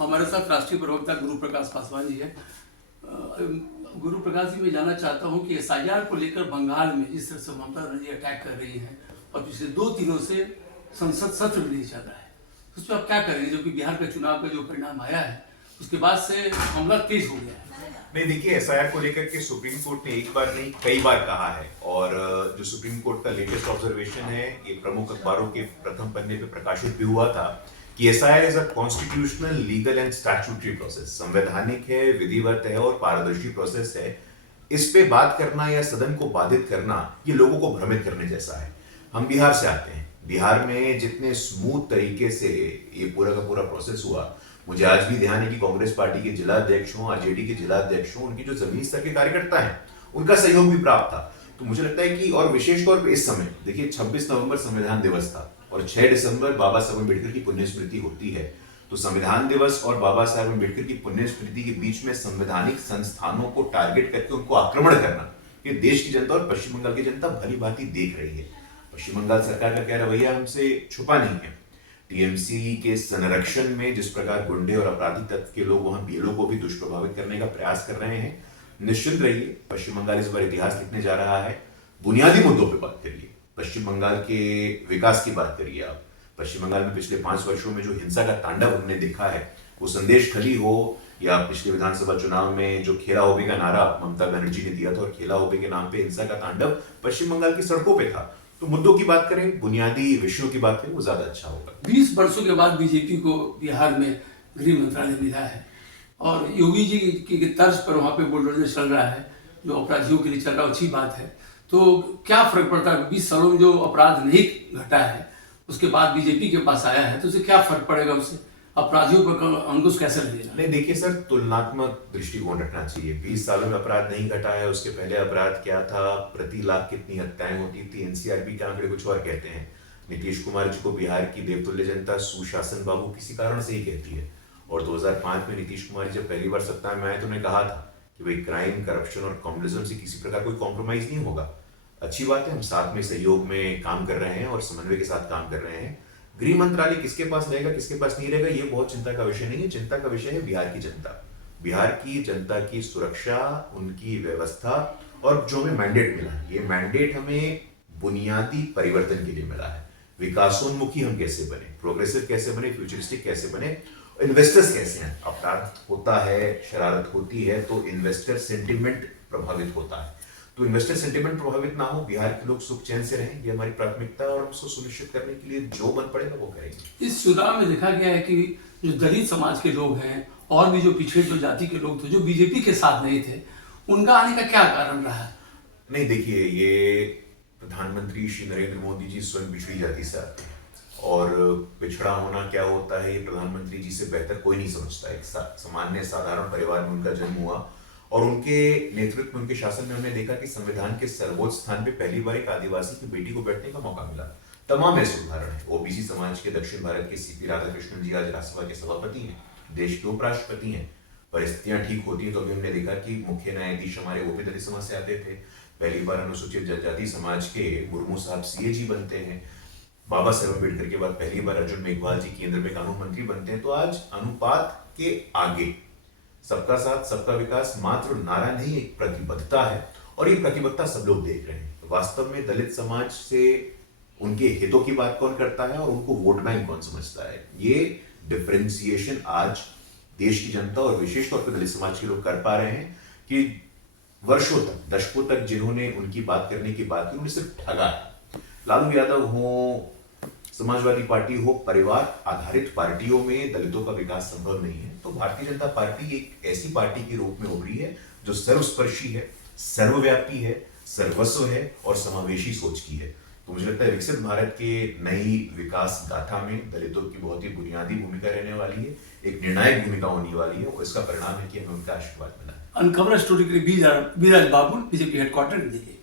हमारे साथ राष्ट्रीय प्रवक्ता गुरु प्रकाश पासवान जी है। गुरु प्रकाश जी, मैं जानना चाहता हूं कि एसआईआर को लेकर बंगाल में जिस तरह से ममता बनर्जी अटैक कर रही हैं और पिछले 2 दिनों से संसद सत्र भी नहीं चल रहा है, उस पर आप क्या करेंगे? जो कि बिहार का चुनाव का जो परिणाम आया है उसके बाद से हमला तेज हो गया है। नहीं, देखिए, एसआईआर को लेकर के सुप्रीम कोर्ट ने एक बार नहीं कई बार कहा है, और जो सुप्रीम कोर्ट का लेटेस्ट ऑब्जर्वेशन है, ये प्रमुख अखबारों के प्रथम पन्ने पे प्रकाशित भी हुआ था कि SIR is a constitutional, legal and statutory process. संवैधानिक है, विधिवत है और पारदर्शी प्रोसेस है। इस पे बात करना या सदन को बाधित करना ये लोगों को भ्रमित करने जैसा है। हम बिहार से आते हैं। बिहार में जितने स्मूथ तरीके से ये पूरा का पूरा प्रोसेस हुआ, मुझे आज भी ध्यान है कि कांग्रेस पार्टी के जिला अध्यक्ष हों, आरजेडी के जिला अध्यक्ष हों, उनकी जो जमीनी स्तर के कार्यकर्ता हैं उनका सहयोग भी प्राप्त था। तो मुझे लगता है कि, और विशेष तौर पर इस समय देखिए, 26 नवंबर संविधान दिवस था और 6 दिसंबर बाबा साहब अम्बेडकर की पुण्य स्मृति होती है। तो संविधान दिवस और बाबा साहब अम्बेडकर की पुण्य स्मृति के बीच में संवैधानिक संस्थानों को टारगेट करके उनको आक्रमण करना, ये देश की जनता और पश्चिम बंगाल की जनता भली भांति देख रही है। पश्चिम बंगाल सरकार का क्या रवैया हमसे छुपा नहीं है। टीएमसी के संरक्षण में जिस प्रकार गुंडे और अपराधी तत्व के लोग वहां बीएलओ को भी दुष्प्रभावित करने का प्रयास कर रहे हैं, निश्चिंत रहिए, पश्चिम बंगाल इस बार इतिहास लिखने जा रहा है। बुनियादी मुद्दों पे बात करिए, पश्चिम बंगाल के विकास की बात करिए आप। पश्चिम बंगाल में पिछले 5 वर्षों में जो हिंसा का तांडव हमने देखा है, वो संदेश खली हो या पिछले विधानसभा चुनाव में जो खेला होबे का नारा ममता बनर्जी ने दिया था और खेला होबे के नाम पे हिंसा का तांडव पश्चिम बंगाल की सड़कों पे था। तो मुद्दों की बात करें, बुनियादी विषयों की बात करें, वो ज्यादा अच्छा होगा। 20 वर्षों के बाद बीजेपी को बिहार में गृह मंत्रालय मिला है और योगी जी की तर्ज पर वहाँ पे बुलडोजर चल रहा है, जो अपराधियों के लिए चल रहा है, अच्छी बात है। तो क्या फर्क पड़ता है? 20 सालों में जो अपराध नहीं घटा है उसके बाद बीजेपी के पास आया है, तो उसे क्या फर्क पड़ेगा? उससे अपराधियों पर अंकुश कैसे लगेगा? नहीं, देखिए सर, तुलनात्मक दृष्टिकोण रखना चाहिए। 20 सालों में अपराध नहीं घटा है, उसके पहले अपराध क्या था, प्रति लाख कितनी हत्याएं होती थी, एनसीआरबी के आंकड़े कुछ और कहते हैं। नीतीश कुमार जी को बिहार की देवतुल्य जनता सुशासन बाबू किसी कारण से ही कहती है, और 2005 में नीतीश कुमार जी जब पहली बार सत्ता में आए तो उन्होंने कहा था कि भाई क्राइम, करप्शन और कम्युनिज्म से किसी प्रकार कोई कॉम्प्रोमाइज नहीं होगा। अच्छी बात है, हम साथ में सहयोग में काम कर रहे हैं और समन्वय के साथ काम कर रहे हैं। गृह मंत्रालय किसके पास रहेगा, किसके पास नहीं रहेगा, ये बहुत चिंता का विषय नहीं है। चिंता का विषय है बिहार की जनता, बिहार की जनता की सुरक्षा, उनकी व्यवस्था, और जो हमें मैंडेट मिला है, ये मैंडेट हमें बुनियादी परिवर्तन के लिए मिला है। विकासोन्मुखी हम कैसे बने, प्रोग्रेसिव कैसे बने, फ्यूचरिस्टिक कैसे बने, इन्वेस्टर्स कैसे हैं। अपराध होता है, शरारत होती है तो इन्वेस्टर सेंटिमेंट प्रभावित होता है। तो इन्वेस्टर सेंटिमेंट प्रभावित ना हो, बिहार के लोग सुख चैन से रहें, ये हमारी प्राथमिकता है और उसको सुनिश्चित करने के लिए जो बन पड़ेगा वो करेंगे। इस चुनाव में देखा गया है कि जो दलित समाज के लोग हैं और भी जो पिछड़े जो जाति के लोग थे, जो बीजेपी के साथ नहीं थे, उनका आने का क्या कारण रहा? नहीं, देखिए, ये प्रधानमंत्री श्री नरेंद्र मोदी जी स्वयं पिछड़ी जाति से आते हैं, और पिछड़ा होना क्या होता है ये प्रधानमंत्री जी से बेहतर कोई नहीं समझता। एक सामान्य साधारण परिवार में उनका जन्म हुआ और उनके नेतृत्व में, उनके शासन में हमने देखा कि संविधान के सर्वोच्च स्थान पे पहली बार एक आदिवासी की बेटी को बैठने का मौका मिला। तमाम ऐसे उदाहरण है। ओबीसी समाज के दक्षिण भारत के सीपी राधाकृष्णन जी आज राज्यसभा के सभापति हैं, देश के उपराष्ट्रपति हैं। परिस्थितियां ठीक होती हैं तो अभी हमने देखा कि मुख्य न्यायाधीश हमारे वो भी दलित समाज से आते थे। पहली बार अनुसूचित जनजाति समाज के मुर्मू साहब सीएजी बनते हैं। बाबा साहब अम्बेडकर के बाद पहली बार अर्जुन मेघवाल जी केंद्र में कानून मंत्री बनते हैं। तो आज अनुपात के आगे सबका साथ सबका विकास मात्र नारा नहीं, एक प्रतिबद्धता है, और ये प्रतिबद्धता सब लोग देख रहे हैं। वास्तव में दलित समाज से उनके हितों की बात कौन करता है और उनको वोट बैंक कौन समझता है, ये डिफरेंशिएशन आज देश की जनता और विशेष तौर पर दलित समाज के लोग कर पा रहे हैं कि वर्षों तक, दशकों तक जिन्होंने उनकी बात करने की बात की, उन्हें सिर्फ ठगा है। लालू यादव हो, समाजवादी पार्टी हो, परिवार आधारित पार्टियों में दलितों का विकास संभव नहीं है। तो भारतीय जनता पार्टी एक ऐसी पार्टी के रूप में उभरी है जो सर्वस्पर्शी है, सर्वव्यापी है, सर्वस्व है और समावेशी सोच की है। तो मुझे लगता है विकसित भारत के नई विकास गाथा में दलितों की बहुत ही बुनियादी भूमिका रहने वाली है, एक निर्णायक भूमिका होने वाली है, और इसका परिणाम है कि हमें उनका आशीर्वाद मिला है। अनकवर स्टोरी के लिए बी राज बाबुल, बीजेपी हेडक्वार्टर, दिल्ली।